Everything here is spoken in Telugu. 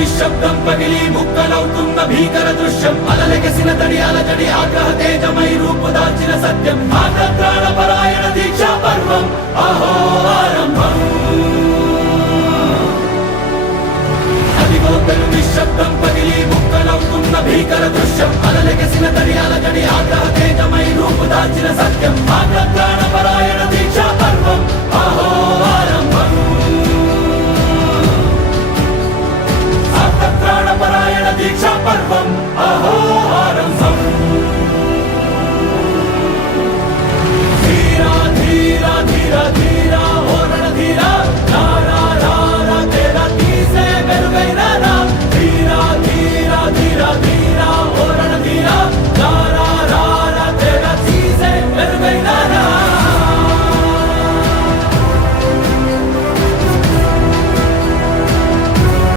నిశ్శబ్దం పగిలి ముక్కలవుతున్న భీకర దృశ్యం అలలెగసిన తడి అలజడి ఆగ్రహ తేజమై రూపుదాల్చిన సత్యం ఆగ్రహ పరాయణ దీక్షా పర్వం అహో ఆరంభం అదిగో పెను నిశ్శబ్దం పగిలి ముక్కలవుతున్న భీకర దృశ్యం అలలెగసిన తడి అలజడి ఆగ్రహ తేజమై రూపుదాల్చిన సత్యం ఆగ్రహ పరాయణ దీక్షా పర్వం అహో ఆరంభం పరాయణ దీక్షా పర్వ